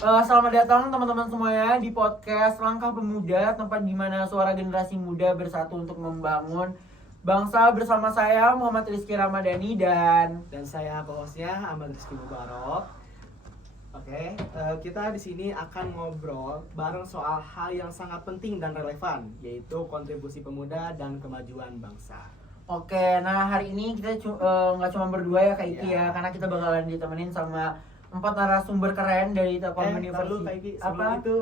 Selamat datang teman-teman semuanya di podcast Langkah Pemuda, tempat di mana suara generasi muda bersatu untuk membangun bangsa. Bersama saya Muhammad Rizky Ramadhani dan saya co-hostnya Ahmad Rizky Mubarok. Oke, kita di sini akan ngobrol bareng soal hal yang sangat penting dan relevan, yaitu kontribusi pemuda dan kemajuan bangsa. Oke, nah hari ini kita nggak cuma berdua ya Kak Iki ya, karena kita bakalan ditemenin sama 4 narasumber keren dari Telkom Lalu Kak Iki, University. sebelum itu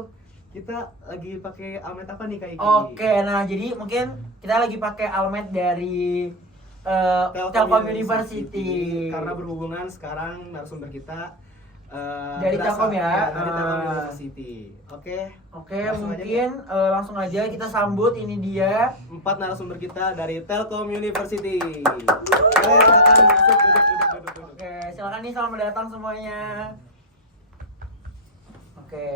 kita lagi pakai almet apa nih Kak Iki? Oke, nah jadi mungkin kita lagi pakai almet dari Telkom University. Karena berhubungan sekarang narasumber kita Dari Telkom ya? Dari Telkom University. Oke, mungkin langsung aja kita sambut, ini dia 4 narasumber kita dari Telkom University. Silakan masuk, duduk. Oke, silakan nih, selamat datang semuanya. Oke.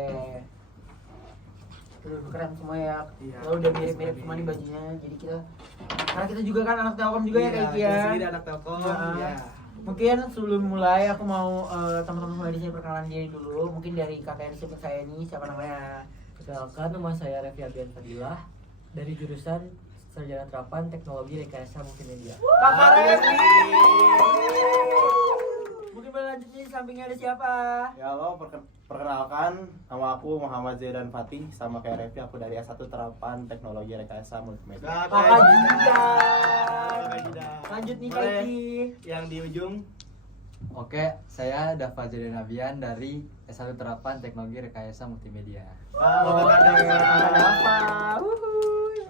Tuh, keren semua ya. Iya. Lo udah mirip-mirip semua nih bajunya. Jadi kita, karena kita juga kan anak Telkom juga ya kayak kita ya. sendiri anak Telkom. Ya. Ya. Mungkin sebelum mulai aku mau teman-teman semua di sini perkenalan diri dulu. Mungkin dari kakak yang disebut saya ini, siapa namanya? Perkenalkan, nama saya Revi Abian Fadilah dari jurusan Sarjana Terapan Teknologi Rekayasa Multimedia. Kakak Revi. Mungkin boleh lanjut nih, sampingnya ada siapa? Ya halo, perkenalkan, nama aku Muhammad Zaidan Fatih, sama kayak Revi, aku dari S1 Terapan Teknologi Rekayasa Multimedia. Kakak Jidan. Lanjut nih Kak Boleh. Iki. Yang di ujung. Oke, saya Dava Nabian dari S1 Terapan Teknologi Rekayasa Multimedia.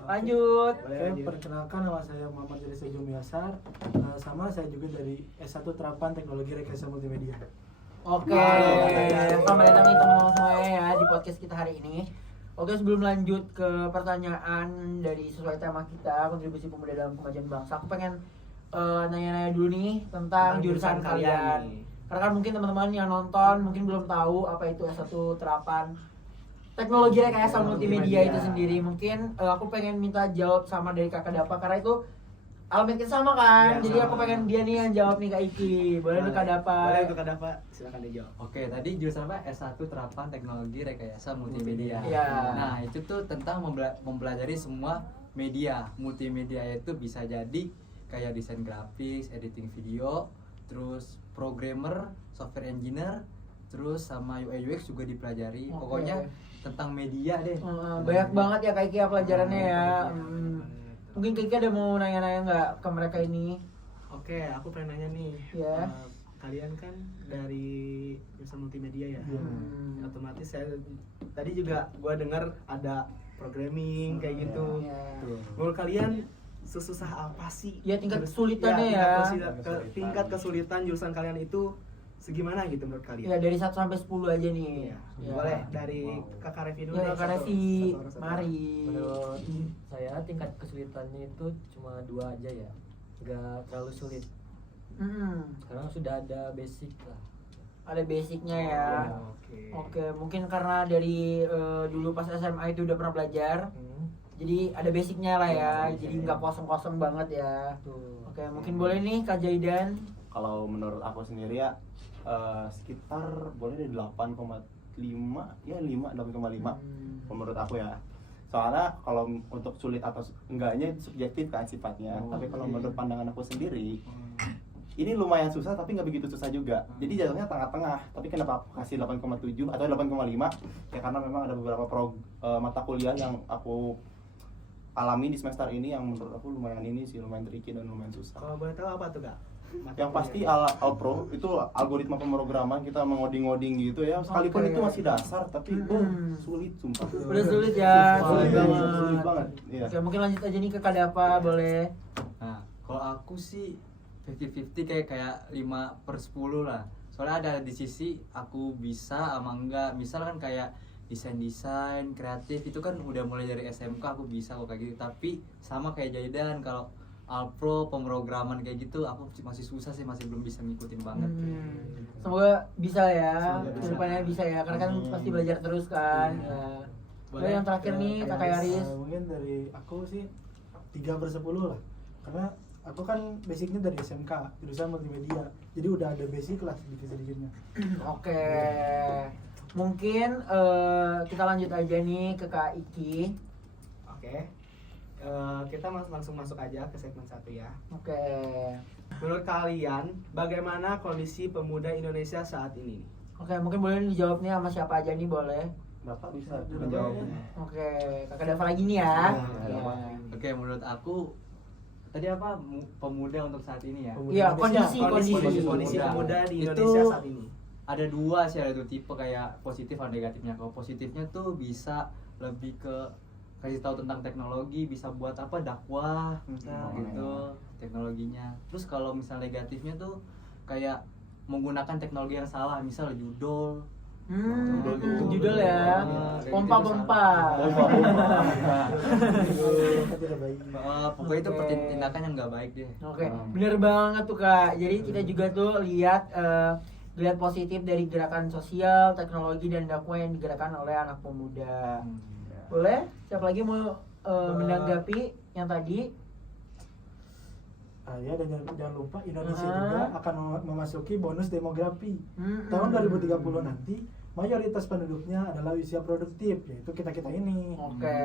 Lanjut. Perkenalkan, nama saya Muhammad Rizky Jumiasar. Sama saya juga dari S1 Terapan Teknologi Rekayasa Multimedia. Oke, selamat datang nih teman-teman semuanya ya di podcast kita hari ini. Oke, sebelum lanjut ke pertanyaan dari sesuai tema kita, kontribusi pemuda dalam kemajuan bangsa, aku pengen nanya-naya dulu nih tentang jurusan kalian. nih. Karena kan mungkin teman-teman yang nonton mungkin belum tahu apa itu S1 Terapan Teknologi Rekayasa Multimedia itu sendiri. Mungkin aku pengen minta jawab sama dari Kakak Dapa karena itu alamat kita sama kan. Iya, Jadi sama. aku pengen dia nih yang jawab nih Kak Iki. Boleh tuh Kak Dapa? Boleh untuk Kak Dava, silakan dijawab. Oke, tadi jurusan apa? S1 Terapan Teknologi Rekayasa Multimedia. Iya. Nah, itu tuh tentang mempelajari semua media. Multimedia itu bisa jadi kayak desain grafis, editing video, terus programmer, software engineer, terus sama UI UX juga dipelajari. Oke. Pokoknya tentang media deh. Banyak banget ya Kak Iki ya pelajarannya ya. Banyak. Mungkin Kak Iki ada mau nanya-nanya nggak ke mereka ini? Oke, aku pengen nanya nih. Ya. Kalian kan dari jurusan multimedia ya. Hmm. Otomatis saya tadi juga gua dengar ada programming kayak gitu. Ya. Menurut kalian sesusah apa sih? Ya, tingkat kesulitannya ya. Tingkat kesulitan jurusan kalian itu segimana gitu menurut Ya kalian? dari 1 sampai 10 aja nih. Iya. Ya. Boleh dari Kakak Revi dulu Ya deh. Kakak Satu- Revi, satu orang, satu orang. mari. Menurut saya tingkat kesulitannya itu cuma 2 aja ya, nggak terlalu sulit karena sudah ada basic lah. Ada basicnya ya. Oke. Oke, mungkin karena dari dulu pas SMA itu udah pernah belajar, jadi ada basicnya lah ya. Jadi nggak kosong-kosong banget ya. Tuh. Oke, mungkin boleh nih Kak Jaidan. Kalau menurut aku sendiri ya, sekitar boleh deh 8,5, ya 8,5 menurut aku ya. Soalnya kalau untuk sulit atau enggaknya subjektif kan sifatnya. Tapi kalau menurut pandangan aku sendiri, ini lumayan susah tapi nggak begitu susah juga. Jadi jatuhnya tengah-tengah. Tapi kenapa aku kasih 8,7 atau 8,5? Ya karena memang ada beberapa mata kuliah yang aku alami di semester ini yang menurut aku lumayan tricky dan lumayan susah. Kalau boleh tahu apa tuh Kak? Yang pasti Alpro itu algoritma pemrograman, kita mengoding-ngoding gitu ya. Sekalipun Oke. itu masih dasar tapi sulit sumpah. Udah sulit ya, sulit Sulit banget. banget. Sulit banget. Iya. Oke, mungkin lanjut aja nih ke Kak Dapa, boleh. Nah, kalau aku sih 50-50 kayak 5/10 lah. Soalnya ada di sisi aku bisa sama enggak. Misal kan kayak desain kreatif itu kan udah mulai dari SMK aku bisa kok kayak gitu. Tapi sama kayak Jaidan, kalau Alpro pemrograman kayak gitu aku masih susah sih, masih belum bisa ngikutin banget. Semoga bisa ya, Semoga bisa. kedepannya bisa ya, karena kan pasti belajar terus kan. Ya. Boleh yang terakhir nih Kakak Yaris. Mungkin dari aku sih 3/10 lah. Karena aku kan basicnya dari SMK, jurusan multimedia. Jadi udah ada basic lah sedikit-sedikitnya. Oke. Mungkin kita lanjut aja nih ke Kak Iki. Oke. Kita langsung masuk aja ke segmen 1 ya. Oke. Menurut kalian, bagaimana kondisi pemuda Indonesia saat ini? Oke, mungkin boleh dijawab nih sama siapa aja nih, boleh. Bapak bisa Dulu menjawabnya. Oke, Kakak Dava lagi nih ya. Iya. Oke, menurut aku tadi apa pemuda untuk saat ini ya? Iya, kondisi Kondisi Muda. pemuda di Itu- Indonesia saat ini. Ada dua sih, ada dua tipe kayak positif dan negatifnya. Kalau positifnya tuh bisa lebih ke kasih tahu tentang teknologi, bisa buat apa dakwah misal gitu teknologinya. Terus kalau misal negatifnya tuh kayak menggunakan teknologi yang salah, misal judol. Judul ya. Pompa-pompa. Tidak baik. Pokoknya itu Oke. tindakan yang nggak baik deh. Oke, bener banget tuh Kak. Jadi kita juga tuh lihat positif dari gerakan sosial, teknologi dan dakwah yang digerakkan oleh anak pemuda. Boleh? Siapa lagi mau menanggapi yang tadi? Ya, dan jangan lupa Indonesia Ah. juga akan memasuki bonus demografi. Mm-mm. Tahun 2030 nanti mayoritas penduduknya adalah usia produktif, yaitu kita-kita ini. Oke.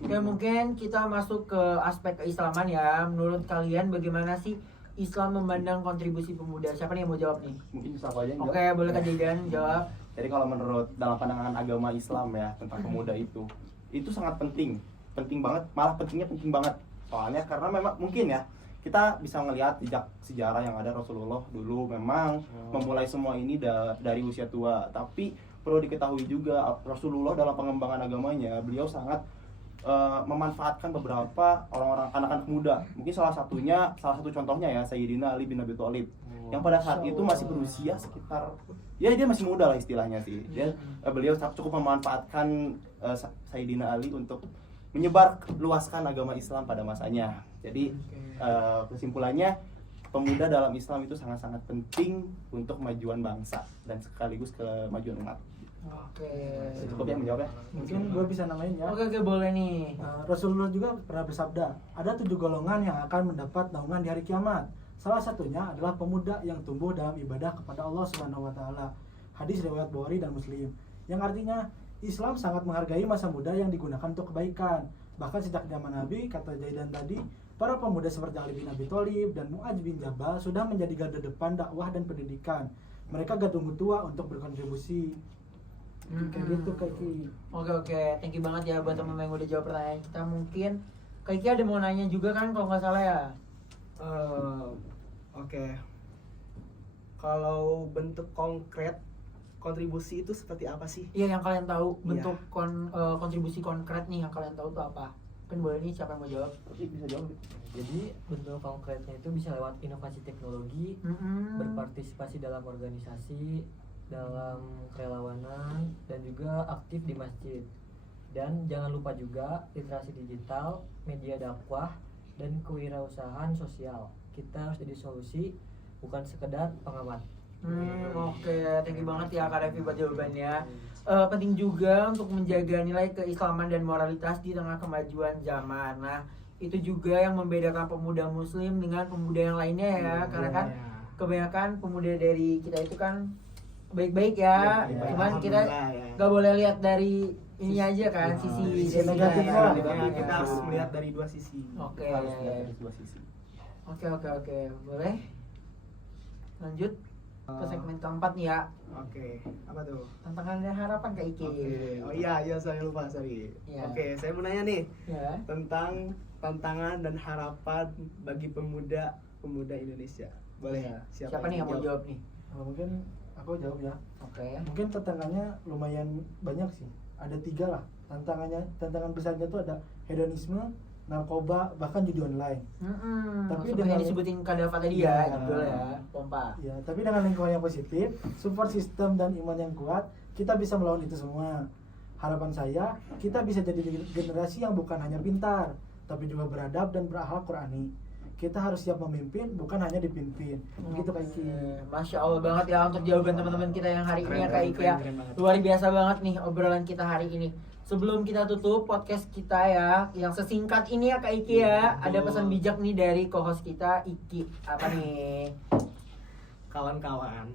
Oke, mungkin kita masuk ke aspek keislaman ya. Menurut kalian bagaimana sih Islam memandang kontribusi pemuda? Siapa nih yang mau jawab nih? Mungkin bisa aku aja yang Oke, jawab. boleh Kak Jidan jawab. Jadi kalau menurut dalam pandangan agama Islam ya tentang pemuda itu sangat penting banget, malah penting banget. Soalnya karena memang mungkin ya kita bisa melihat jejak sejarah yang ada Rasulullah dulu memang memulai semua ini dari usia tua. Tapi perlu diketahui juga Rasulullah dalam pengembangan agamanya beliau sangat memanfaatkan beberapa orang-orang anak-anak muda. Mungkin salah satu contohnya ya Sayyidina Ali bin Abi Thalib yang pada saat itu masih berusia sekitar ya dia masih muda lah istilahnya sih. Beliau cukup memanfaatkan Sayyidina Ali untuk menyebar luaskan agama Islam pada masanya. Jadi kesimpulannya pemuda dalam Islam itu sangat-sangat penting untuk kemajuan bangsa dan sekaligus kemajuan umat. Oke. Cukup ya menjawabnya. Mungkin gue bisa namain ya. Oke, boleh nih. Rasulullah juga pernah bersabda, ada 7 golongan yang akan mendapat naungan di hari kiamat. Salah satunya adalah pemuda yang tumbuh dalam ibadah kepada Allah Subhanahu wa taala. Hadis riwayat Bukhari dan Muslim. Yang artinya Islam sangat menghargai masa muda yang digunakan untuk kebaikan. Bahkan sejak zaman Nabi, kata Zaidan tadi, para pemuda seperti Ali bin Abi Thalib dan Mu'adz bin Jabal sudah menjadi garda depan dakwah dan pendidikan. Mereka gak tunggu tua untuk berkontribusi. Kayak gitu Kak Iki. Oke, thank you banget ya buat teman-teman yang udah jawab pertanyaan kita. Mungkin Kak Iki ada mau nanya juga kan kalau nggak salah ya? Oke. Kalau bentuk konkret kontribusi itu seperti apa sih? Iya, yang kalian tahu Iya. bentuk kontribusi konkret nih yang kalian tahu tuh apa? Kan boleh nih siapa yang mau jawab? Bisa jawab. Jadi bentuk konkretnya itu bisa lewat inovasi teknologi, berpartisipasi dalam organisasi, dalam kerelawanan, dan juga aktif di masjid. Dan jangan lupa juga literasi digital, media dakwah, dan kewirausahaan sosial. Kita harus jadi solusi, bukan sekedar pengamat. Oke, thank you banget ya Kak Revi buat jawabannya. Penting juga untuk menjaga nilai keislaman dan moralitas di tengah kemajuan zaman. Nah, itu juga yang membedakan pemuda muslim dengan pemuda yang lainnya ya. Karena kan kebanyakan pemuda dari kita itu kan baik-baik ya. Iya, Cuman kita alhamdulillah ya. gak boleh lihat dari ini aja kan, sisi sisi negatifnya. negatifnya. Ya, kita harus melihat dari dua sisi. Oke. Harus lihat dari dua sisi. Oke. Boleh? Lanjut ke segmen keempat nih ya. Oke, apa tuh? Tantangan dan harapan Kak Iki. Oke. Oh iya, saya lupa, sorry. Iya. Oke, saya mau nanya nih Ya. tentang tantangan dan harapan bagi pemuda Indonesia. Boleh? Iya. Siapa nih yang mau jawab nih? Mungkin aku jawab ya. Oke. Mungkin tantangannya lumayan banyak sih. Ada 3 lah. Tantangan besarnya tuh ada hedonisme, narkoba, bahkan judi online. Tapi Tapi dengan dengan- disebutin Kak Dava tadi ya, Iya. judul ya, pompa. Ya, tapi dengan lingkungan yang positif, support system dan iman yang kuat, kita bisa melawan itu semua. Harapan saya, kita bisa jadi generasi yang bukan hanya pintar, tapi juga beradab dan berakhlak Qurani. Kita harus siap memimpin, bukan hanya dipimpin. Begitu Kak Iki. Masya Allah banget ya untuk jawaban teman-teman kita yang hari ini ya Kak Iki ya. keren banget. Luar biasa banget nih obrolan kita hari ini. Sebelum kita tutup podcast kita ya, yang sesingkat ini ya Kak Iki ya, ada pesan bijak nih dari co-host kita Iki. Apa nih? Kawan-kawan,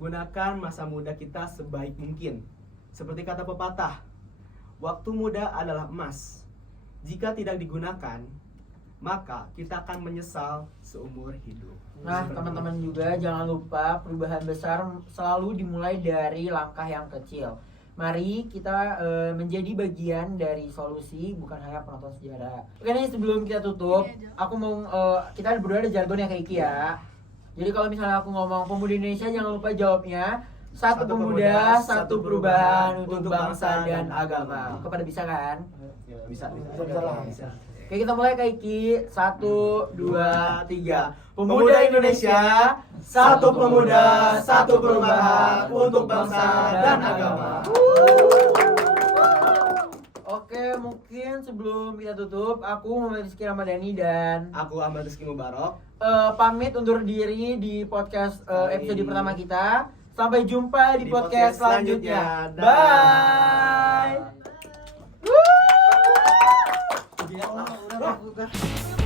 Gunakan masa muda kita sebaik mungkin. Seperti kata pepatah, waktu muda adalah emas. Jika tidak digunakan, maka kita akan menyesal seumur hidup. Nah, teman-teman juga jangan lupa perubahan besar selalu dimulai dari langkah yang kecil. Mari kita menjadi bagian dari solusi, bukan hanya penonton sejarah. Oke nih, sebelum kita tutup, aku mau kita berdua ada jargon yang kayak Iki ya. Jadi kalau misalnya aku ngomong pemuda Indonesia, jangan lupa jawabnya satu pemuda, satu perubahan untuk bangsa dan agama. Kepada bisa kan? Ya, bisa. Bisa. Oke, kita mulai Kak Iki. 1, 2, 3. Pemuda Indonesia, satu pemuda, satu perubahan untuk bangsa dan agama. Oke, mungkin sebelum kita tutup, aku Muhammad Rizky Ramadhani dan Aku Ahmad Rizky Mubarok. pamit undur diri di podcast episode pertama kita. Sampai jumpa di podcast selanjutnya. Dah. Bye.